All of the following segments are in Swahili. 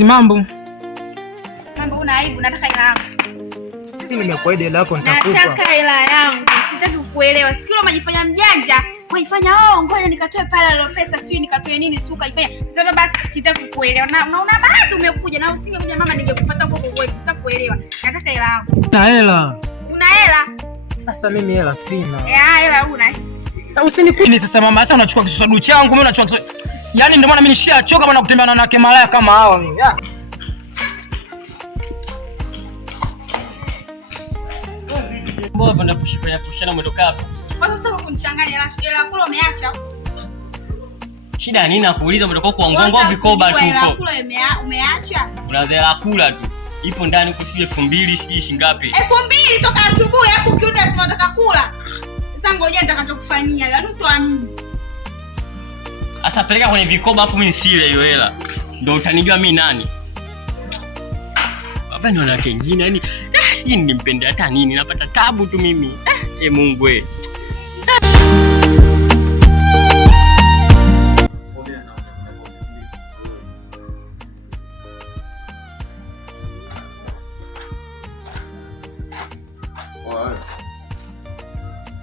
Mpenzi, mambo. Mambo, una aibu, nataka hela yangu. Si nimekuahidi hela yako nitakupa. Nataka hela yangu. Sitaki kukuelewa. Siku ile umejifanya mjanja, unajifanya ngoja nikatoe pale ile pesa, sio nikatoe nini, sio ukajifanya. Sasa baba, sitaki kukuelewa. Na una bahati umekuja na usingekuja mama ningekufuata huko kwa kweli. Sitaki kuelewa. Nataka hela yangu. Na hela. Una hela? Sasa mimi hela sina. Hela una. Usinikwini sasa mama, sasa unachukua kiswadu changu, mimi unachukua yaani ndio maana mimi nishachoka bwana kutembea na wanawake malaya kama hao mimi. Mbona bwana pushana umetoka hapo? Kwanza sitaki kunichanganya, hela kula umeacha. Shida nini nakuuliza umetoka huko ngongo vikoba tu huko. Hela kula umeacha? Unaanza hela kula tu. Ipo ndani huko sije 2000 sije shilingi ngapi? 2000 toka asubuhi afu kiuta sema nataka kula. Sasa ngoja nitakachokufanyia, yaani utoamini. Asa peleka kwenye vikoba afu mimi nisile hiyo hela. Ndio utanijua mimi nani. Baba ni wanawake wengine yani siji nimpende hata nini, napata tabu tu mimi. Mungu we.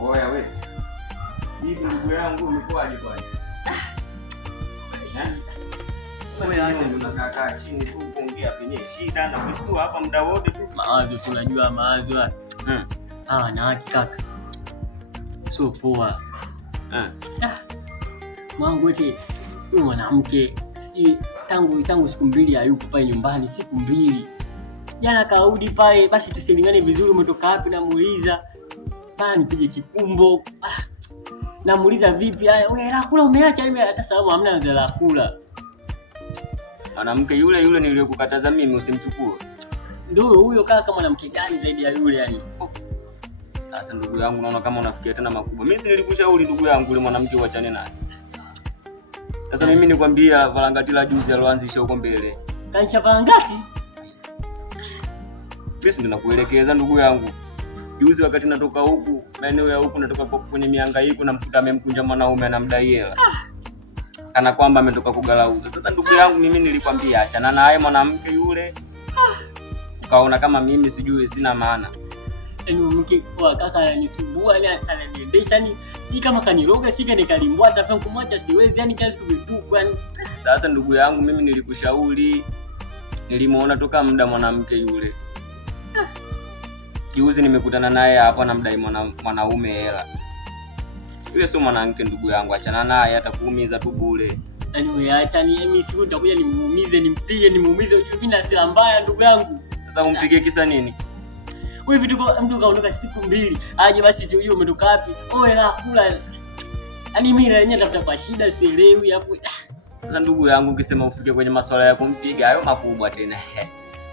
Oya we. Hivi ndugu yangu umekuaje kwani? Wewe acha unakaa chini tu kuongea penye shida na kushtua hapa muda wote tu. Mawazo tunajua mawazo. Wanawake kaka. Sio poa. Mwangu eti huyu mwanamke si tangu siku mbili hayupo pale nyumbani, siku mbili. Jana kaudi pale, basi tusilingane vizuri, umetoka wapi namuuliza. Bana nipige kipumbo. Namuuliza vipi? Wewe hela kula umeacha mimi hata sababu hamna hela kula. Mwanamke yule niliyokukataza mimi usimchukue. Ndio huyo kaka, mwanamke gani zaidi ya yule yani? Sasa ndugu yangu naona kama unafikia tena makubwa. Mimi si nilikushauri ndugu yangu yule mwanamke uachane naye. Sasa mimi nikwambia Valangati la juzi aloanzisha huko mbele. Kanisha Valangati? Mimi ndo nakuelekeza ndugu yangu. Juzi wakati natoka huku, maeneo ya huku natoka kwenye mihangaiko na mkuta amemkunja mwanaume anamdai hela. Kana kwamba ametoka kugalauza. Sasa ndugu yangu mimi nilikwambia achana naye mwanamke yule. Ukaona kama mimi sijui sina maana. Yaani mke kwa kaka ananisumbua ni ananiendesha ni si kama kaniroga si nikalimbwa hata kumwacha siwezi yani kazi kuvitu yani. Sasa ndugu yangu mimi nilikushauri. Nilimuona toka muda mwanamke yule. Juzi nimekutana naye hapa anamdai mwanaume hela. Yule sio mwanamke ndugu yangu, achana naye hata kuumiza tu bure. Yaani wewe acha ni mimi siku nitakuja nimuumize, nimpige, nimuumize mimi na sila mbaya ndugu yangu. Sasa umpige kisa nini? Wewe vitu mtu kaondoka siku mbili, aje basi tu hiyo umetoka wapi? Hela kula. Yaani mimi na yenyewe tafuta kwa shida sielewi hapo. Sasa ndugu yangu ukisema ufike kwenye masuala ya kumpiga hayo makubwa tena.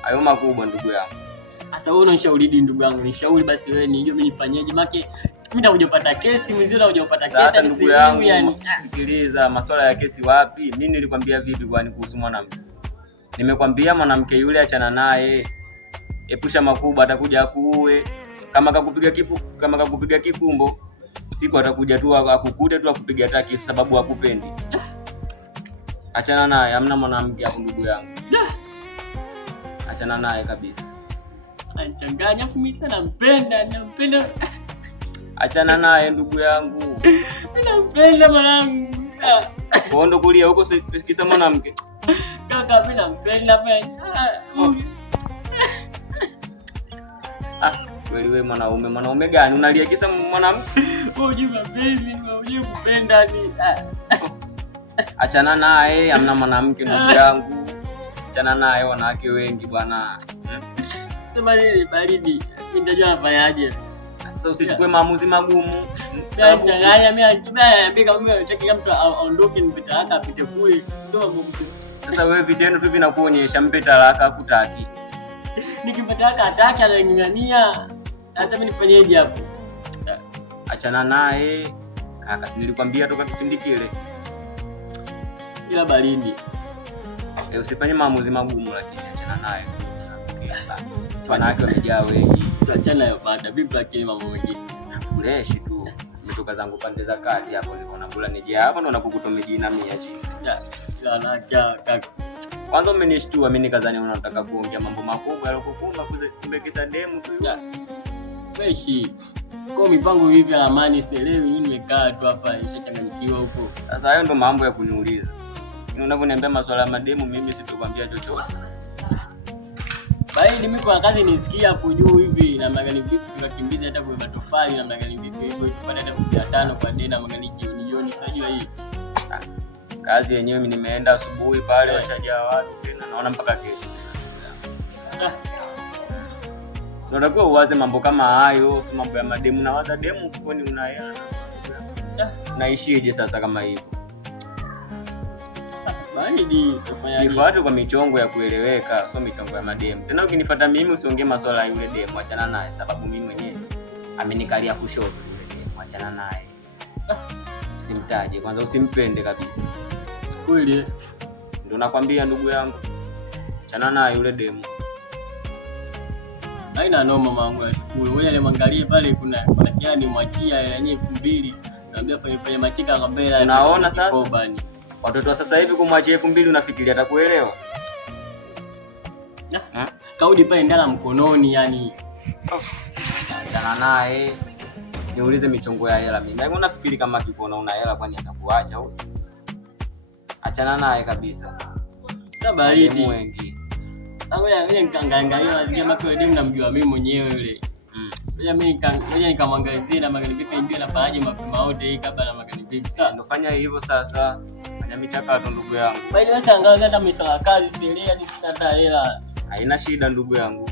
Hayo makubwa ndugu yangu. Sasa wewe unanishauri ndugu yangu, nishauri basi wewe nijue mimi nifanyeje make mimi nitakuja kupata kesi, mzee anakuja kupata kesi. Sasa ndugu yangu yani, sikiliza masuala ya kesi wapi? Mimi nilikwambia vipi kwani kuhusu mwanamke? Nimekwambia mwanamke yule achana naye. Epusha makubwa atakuja akuue. Kama kakupiga kifumbo, siku atakuja tu akukute tu akupiga taki sababu hakupendi. Achana naye, hamna mwanamke hapo ndugu yangu. Achana naye kabisa. Anachanganya afu mimi nampenda. Achana naye ndugu yangu. Nampenda mwanangu. Kondo kulia huko kisa mwanamke. Kaka mimi nampenda pia. Kweli wewe mwanaume gani unalia kisa mwanamke? Unajua mapenzi, unajua kupenda ni. Achana naye, hamna mwanamke ndugu yangu. Achana naye, wanawake wengi bwana. Sema nini baridi? Mimi nitajua nafanyaje. Sasa usichukue maamuzi magumu. Sababu changanya mimi ananiambia kama mimi nataka kila mtu aondoke nipite haraka apite kule. Sasa wewe vitendo tu vinakuonyesha mpita haraka kutaki. Nikimpata haraka hataki ananing'ania. Acha mimi nifanyeje hapo? Achana naye. Kaka si nilikwambia toka kipindi kile. Ila baridi. Usifanye maamuzi magumu lakini achana naye. Wanawake wamejaa wengi. Tuachana hiyo baada. Vipi lakini mambo mengine? Fresh tu. Nimetoka zangu pande za kati hapo niko nakula nije hapa ndo nakukuta umejinamia chini. Ya kaka. Kwanza umenishtua mimi nikazani unataka kuongea mambo makubwa yalokukumba kumbekesa demu tu. Freshi. Kwa mipango hivi alamani sielewi, mimi nimekaa tu hapa nishachanganyikiwa huko. Sasa hayo ndo mambo ya kuniuliza. Unavyoniambia maswala ya mademu mimi sitokwambia chochote. Bali mimi kwa kazi nisikia hapo juu hivi na magani vipi tukakimbiza hata kwa matofali na magani vipi hivyo kupata hata 500 kwa dena magani jioni sajua hii. Kazi yenyewe mimi nimeenda asubuhi pale washajaa watu tena naona mpaka kesho. Unatakiwa uwaze mambo kama hayo, si mambo ya mademu. Na waza demu mfukoni una hela. Naishije sasa kama hivyo? Bali tufanya nifuate kwa michongo ya kueleweka, sio michongo ya mademu. Tena ukinifuata mimi usiongee masuala ya yule demu, achana naye sababu mimi mwenyewe amenikalia kushoto yule demu, achana naye. Usimtaje kwanza, usimpende kabisa. Kweli ndio nakwambia ndugu yangu. Achana naye yule demu. Haina noma mangu ya shukuru. Wewe mwangalie pale kuna kila ni mwachia yenyewe 2000. Naambia fanye machika ngambela. Unaona sasa? Watoto wa sasa hivi kumwachia 2000 unafikiria atakuelewa? Kaudi pale ndala mkononi yani. Achana naye. Niulize michongo ya hela mimi. Mbona unafikiri kama akikuona una hela kwani atakuacha huyo? Achana naye kabisa. Sabaridi. Wengi. Ngoja mimi nikaangalia mazingira mako yule demu namjua mimi mwenyewe yule. Ngoja mimi nikamwangalizia na magani vipi ndio nafahaje mapema yote hii kabla na magani vipi. Sasa ndio fanya hivyo sasa. Fanya michakato ndugu yangu. Bali wewe angalia hata mishahara kazi silia hadi hata hela. Haina shida ndugu yangu.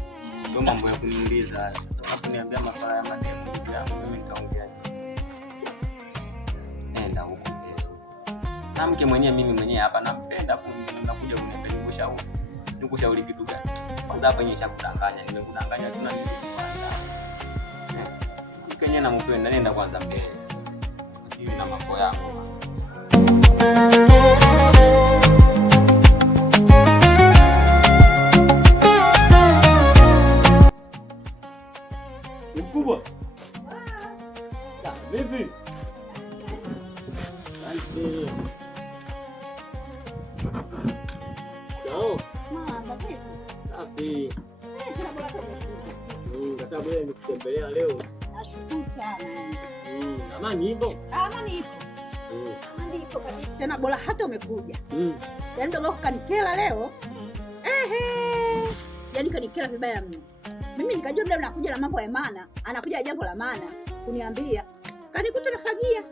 Ndio mambo ya kuniuliza haya. Sasa unaponiambia masuala ya mademu ndugu yangu mimi nitaongea. Nenda huko mbele. Na mke mwenyewe mimi mwenyewe hapa nampenda hapo unakuja kunipelekesha huko. Nikushauri kitu gani? Kwanza hapa yenyewe chakudanganya, nimekudanganya tu na nini kwanza. Mkenye nampenda nenda kwanza mbele. Hivi na mambo yako. Mkubwa. Vipi? Asante. Ciao. Safi. Kata bwana nikutembelea leo. Nashukuru sana. Amani ipo? Amani ipo. Amani ipo kabisa. Tena bora hata umekuja. Yaani ndogo wako kanikela leo. Yaani kanikela vibaya mno. Mimi nikajua mda unakuja na mambo ya maana, anakuja jambo la maana kuniambia. Kanikuta nafagia.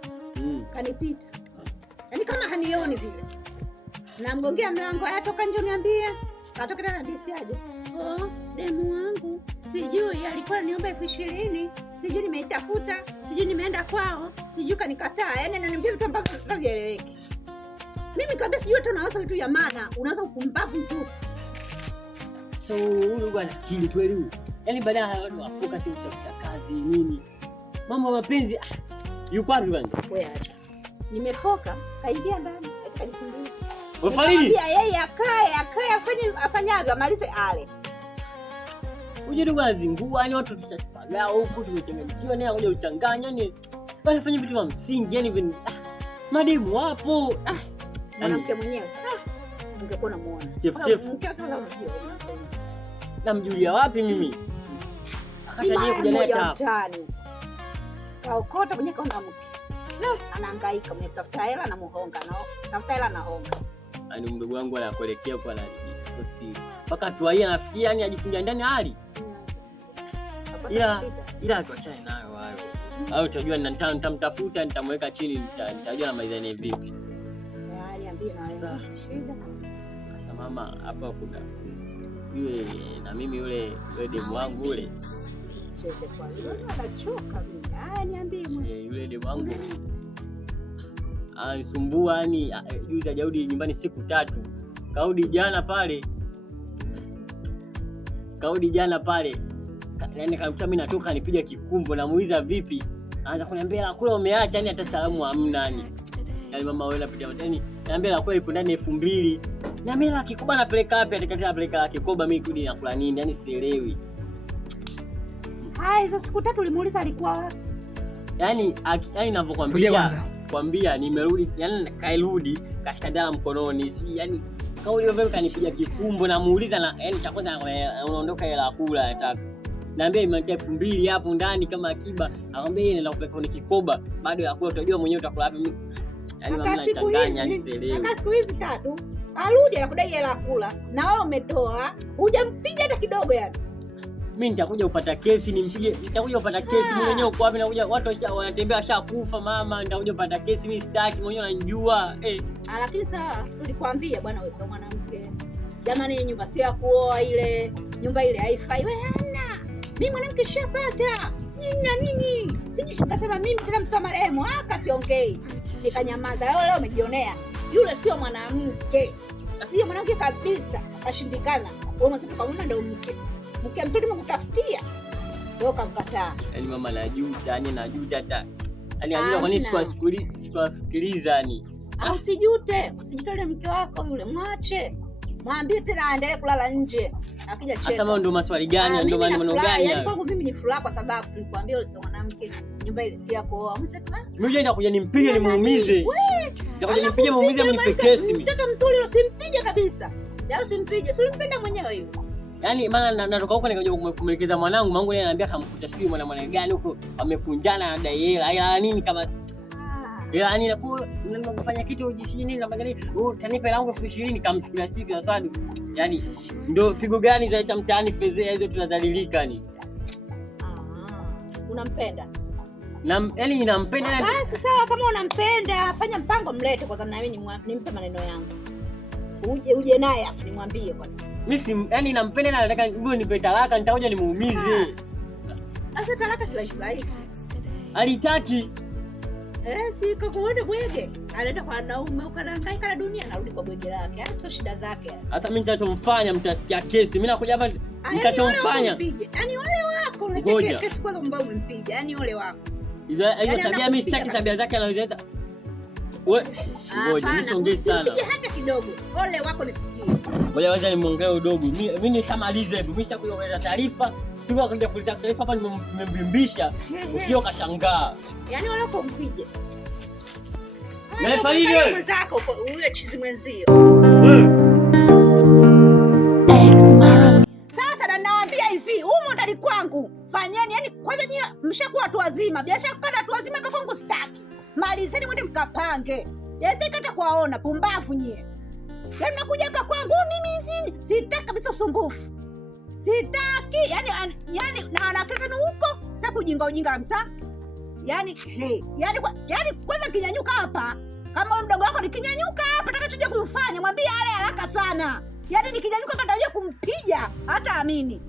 Kanipita. Yaani kama hanioni vile. Namgongea mlango, atoka nje uniambie. Katoka tena disi aje. Demu wangu sijui alikuwa niomba 20,000, sijui nimeitafuta, sijui nimeenda kwao, sijui kanikataa. Yaani ananiambia vitu ambavyo havieleweki. Mimi kabisa sijui hata unawaza vitu ya maana, unaanza kupumbavu tu. So huyu bwana akili kweli huyu. Yaani baadaye watu wafuka si kutafuta kazi nini. Mambo mapenzi yuko wapi bwana? Wewe acha. Nimefoka, kaingia ndani, akajifungia. Ufaili? Yeye akae afanyavyo amalize ale. Uje ndugu azingua yani watu tutapaga huku tumechanganyikiwa naye kuja uchanganya yani wanafanya vitu vya msingi yani hivi mademu wapo. Mwanamke mwenyewe sasa. Ungekuwa unamuona. Chef. Namjulia wapi mimi? Akatajia kuja naye hapa. Kaokota mwenyewe kaona mke. Anahangaika mwenye kutafuta hela na muhonga nao. Tafuta hela na honga. Yaani mdogo wangu anakuelekea kwa nani? Mpaka tu hii anafikia yani ajifungia ndani hali. Ila tuachane nayo hayo. Au utajua nitamtafuta nitamweka chini nitajua na maizani vipi. Niambie na wewe. Shida. Sasa mama hapa kuna yule na mimi yule demu wangu yule. Cheke kwa yule. Anachoka mimi. Niambie mwe. Yule demu wangu anisumbua yani juzi hajarudi nyumbani siku 3. Kaudi jana pale. Yaani kama mimi natoka nipiga kikumbo na muuliza vipi? Anaanza kuniambia kula umeacha yani hata salamu hamna yani. Yaani mama wewe unapiga yani niambia la kweli ipo ndani 2,000. Na mimi la kikoba napeleka wapi? Atakataa peleka la kikoba mimi kudi nakula nini? Yani sielewi. Hai hizo siku 3 ulimuuliza alikuwa wapi? Yaani ninavyokuambia nimerudi yani kairudi kashika dala mkononi. Sijui yani Kauli wewe kanipiga kikumbo na muuliza na yani cha kwanza unaondoka hela kula nataka. Naambia imeandika 2000 hapo ndani kama akiba. Akamwambia yeye nenda kupeleka kwenye kikoba. Baada ya kula utajua mwenyewe utakula wapi. Yaani mama anachanganya nielewe. Hata siku hizi 3 arudi anakudai hela kula. Na wewe umetoa, hujampiga hata kidogo yani. Mimi nitakuja upata kesi nimpige. Nitakuja upata kesi mwenyewe uko wapi nakuja watu wanatembea washakufa mama. Nitakuja upata kesi mimi sitaki mwenyewe anajua. Lakini sawa tulikwambia bwana wewe sio mwanamke. Jamani nyumba sio ya kuoa ile. Nyumba ile haifai. Wewe hana. Mimi mwanamke shapata. Sijui na nini. Sijui nikasema mimi tena mtu marehemu siongei. Nikanyamaza. Leo umejionea. Yule sio mwanamke. Sio mwanamke kabisa. Kashindikana. Wewe mtoto kaona ndio mke. Mke mzuri mkutafutia. Wewe kamkataa. Yaani mama najuta, yani najuta hata. Yaani anajua kwa nini sikuwasikiliza yani. Usijute ile mke wako yule mwache. Mwambie tena aendelee kulala nje. Akija cheka. Sasa ndo maswali gani ndo maneno gani? Yaani kwangu mimi ni furaha kwa sababu tulikwambia yule sio mwanamke. Nyumba ile si yako. Mimi nitakuja nimpige nimuumize. Nitakuja nimpige muumize mnipe kesi. Mtoto mzuri usimpige kabisa. Leo usimpige. Si ulimpenda mwenyewe yule. Yaani maana natoka huko nikaja kumwelekeza mwanangu, mangu yeye ananiambia kamkuta sijui mwana gani huko amekunjana na dai hela nini kama hela nini na kufanya kitu ujishini nini na magari utanipa langu 20,000 kamchukulia speaker na swali. Yaani ndio pigo gani za mtaani fezea hizo tunadhalilika ni. Unampenda? Yaani ninampenda. Basi sawa kama unampenda fanya mpango mlete kwa sababu na mimi nimpe maneno yangu. Uje naye hapo nimwambie kwanza. Mimi yani nampenda na nataka wewe nipe talaka nitakuja nimuumize. Sasa talaka kirahisi. Alitaki. Si kakuone bwege. Anaenda kwa wanaume ukahangaika na dunia narudi kwa bwege lake. Sio shida zake. Sasa mimi nitachomfanya mtasikia kesi. Mimi nakuja hapa nitachomfanya. Yaani wale wako unataka kesi kwanza mbao umempiga. Yaani wale wako. Hizo tabia mimi sitaki tabia zake anazoleta. Wewe ngoja nisongee sana. Usipige hata kidogo. Ole wako nisikie. Ngoja wacha nimuongee udogo. Mimi nishamaliza hivyo. Mimi nishakueleza taarifa. Sio kuja kuleta taarifa hapa nimemvimbisha. Usio kashangaa. Yaani wale wako mpige. Na faidi wewe. Mwenzako huyo chizi mwenzio. Sasa na nawaambia hivi, humo ndani kwangu. Fanyeni yani kwanza nyie mshakuwa watu wazima. Biashara kwa watu wazima hapa kwangu sitaki. Malizeni mwende mkapange. Yasitaki hata kuwaona pumbavu nyie. Yaani nakuja hapa kwangu mimi sitaki kabisa usumbufu. Sitaki. Yaani na anakeka huko na ujinga kabisa. Yaani kwanza kinyanyuka hapa. Kama mdogo wako nikinyanyuka hapa atakachoja kufanya mwambie ale haraka sana. Yaani nikinyanyuka hapa nitaje kumpiga hata amini.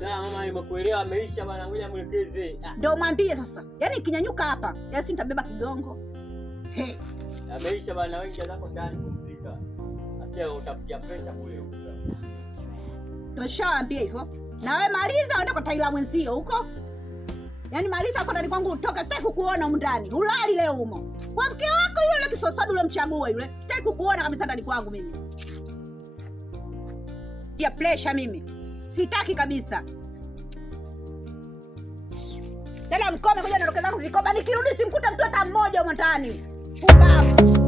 Sawa mama nimekuelewa ameisha bana ngoja mwelekeze. Ndio mwambie sasa. Yaani kinyanyuka hapa. Yaani nitabeba kigongo. Ameisha bana wengi zako ndani kumzika. Asia utafikia pressure kule huko. Toshaambia hivyo. Na wewe maliza uende kwa taila mwenzio huko. Yaani maliza huko ndani kwangu utoke sitaki kukuona huko ndani. Ulali leo humo. Kwa mke wako yule kisosadu yule mchague yule. Sitaki kukuona kabisa ndani kwangu mimi. Ya pressure mimi. Sitaki kabisa. Tena mkome kuja na roke zangu vikoba nikirudi simkuta mtu hata mmoja huko ndani. Pumbavu.